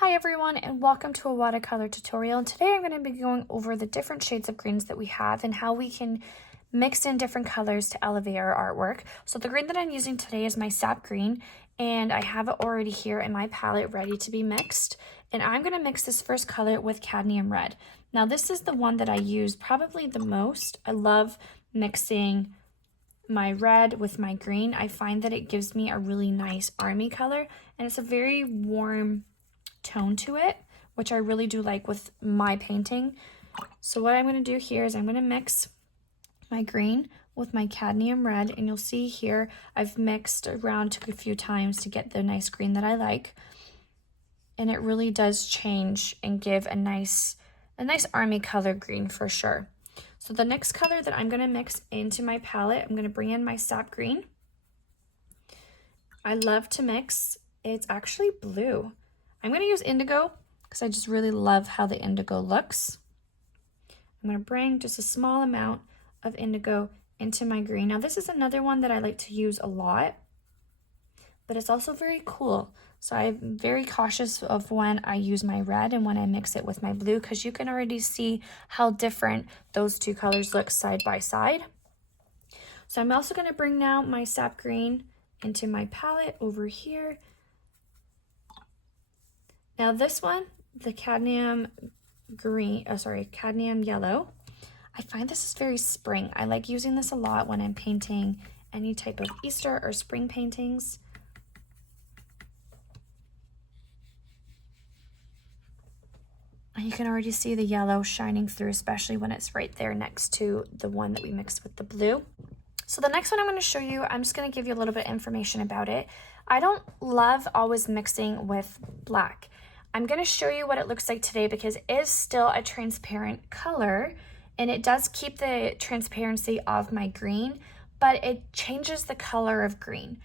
Hi everyone, and welcome to a watercolor tutorial. And today I'm going to be going over the different shades of greens that we have and how we can mix in different colors to elevate our artwork. So the green that I'm using today is my sap green, and I have it already here in my palette ready to be mixed. And I'm going to mix this first color with cadmium red. Now this is the one that I use probably the most. I love mixing my red with my green. I find that it gives me a really nice army color, and it's a very warm tone to it, which I really do like with my painting. So what I'm going to do here is I'm going to mix my green with my cadmium red, and you'll see here I've mixed around, took a few times to get the nice green that I like, and it really does change and give a nice army color green for sure. So the next color that I'm going to mix into my palette, I'm going to bring in my sap green. I love to mix, it's actually blue. I'm going to use indigo because I just really love how the indigo looks. I'm going to bring just a small amount of indigo into my green. Now this is another one that I like to use a lot, but it's also very cool. So I'm very cautious of when I use my red and when I mix it with my blue, because you can already see how different those two colors look side by side. So I'm also going to bring now my sap green into my palette over here. Now this one, the cadmium yellow, I find this is very spring. I like using this a lot when I'm painting any type of Easter or spring paintings. And you can already see the yellow shining through, especially when it's right there next to the one that we mixed with the blue. So the next one I'm going to show you, I'm just going to give you a little bit of information about it. I don't love always mixing with black. I'm going to show you what it looks like today because it is still a transparent color, and it does keep the transparency of my green, but it changes the color of green.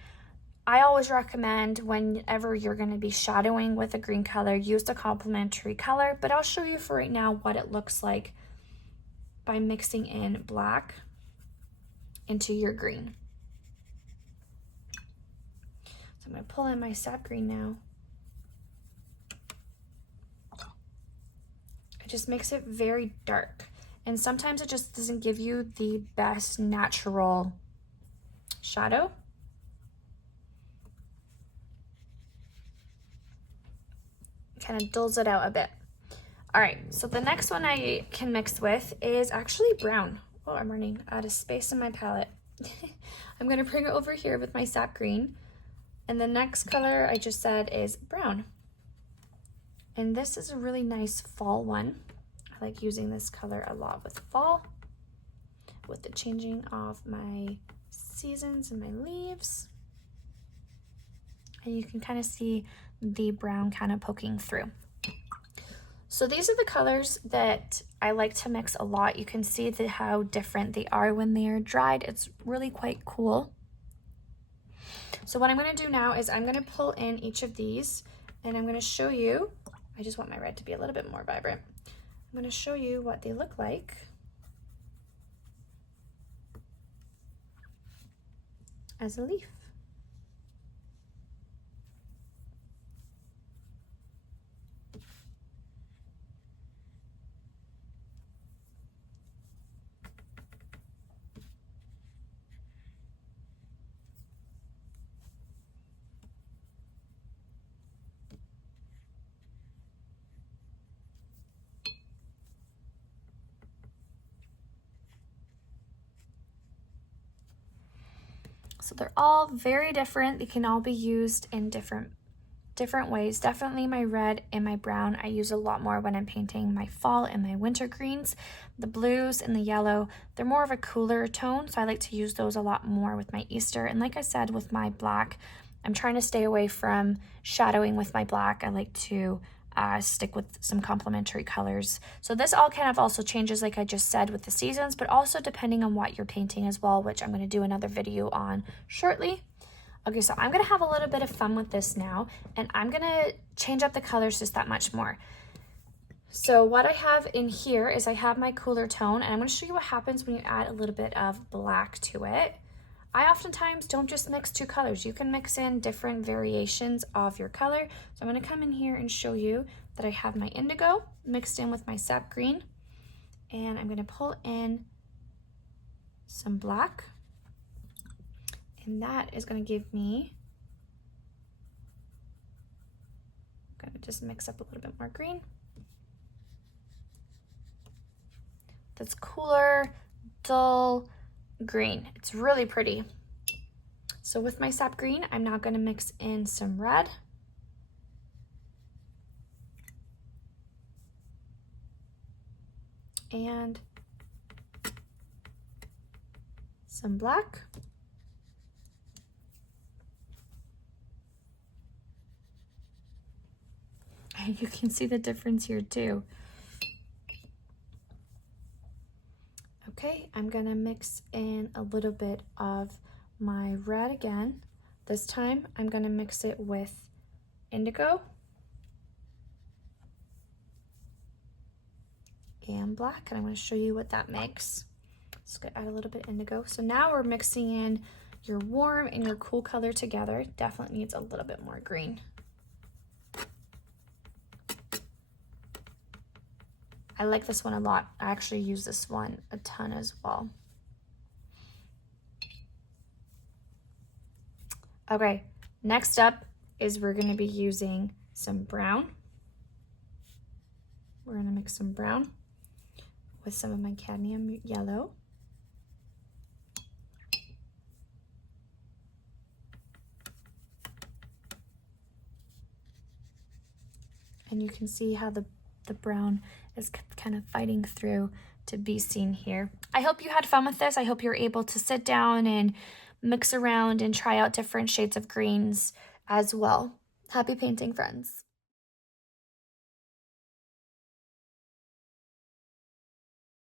I always recommend whenever you're going to be shadowing with a green color, use the complementary color, but I'll show you for right now what it looks like by mixing in black into your green. So I'm going to pull in my sap green now. It just makes it very dark, and sometimes it just doesn't give you the best natural shadow. Kind of dulls it out a bit. All right, so the next one I can mix with is actually brown. Oh, I'm running out of space in my palette. I'm gonna bring it over here with my sap green, and the next color I just said is brown. And this is a really nice fall one. I like using this color a lot with fall, with the changing of my seasons and my leaves. And you can kind of see the brown kind of poking through. So these are the colors that I like to mix a lot. You can see how different they are when they are dried. It's really quite cool. So what I'm going to do now is I'm going to pull in each of these, and I'm going to show you. I just want my red to be a little bit more vibrant. I'm going to show you what they look like as a leaf. So they're all very different. They can all be used in different ways. Definitely my red and my brown I use a lot more when I'm painting my fall and my winter greens. The blues and the yellow, they're more of a cooler tone, so I like to use those a lot more with my Easter. And like I said, with my black, I'm trying to stay away from shadowing with my black. I like to stick with some complementary colors. So this all kind of also changes, like I just said, with the seasons, but also depending on what you're painting as well, which I'm going to do another video on shortly. Okay, so I'm going to have a little bit of fun with this now, and I'm going to change up the colors just that much more. So what I have in here is I have my cooler tone, and I'm going to show you what happens when you add a little bit of black to it. I oftentimes don't just mix two colors. You can mix in different variations of your color. So I'm going to come in here and show you that I have my indigo mixed in with my sap green. And I'm going to pull in some black. And that is going to give me, I'm going to just mix up a little bit more green. That's cooler, dull green. It's really pretty. So with my sap green, I'm now going to mix in some red. And some black. And you can see the difference here too. Okay, I'm gonna mix in a little bit of my red again. This time I'm gonna mix it with indigo and black, and I'm going to show you what that makes. Just gonna add a little bit indigo. So now we're mixing in your warm and your cool color together. Definitely needs a little bit more green. I like this one a lot. I actually use this one a ton as well. Okay, next up is we're going to be using some brown. We're going to mix some brown with some of my cadmium yellow. And you can see how the brown is kind of fighting through to be seen here. I hope you had fun with this. I hope you're able to sit down and mix around and try out different shades of greens as well. Happy painting, friends.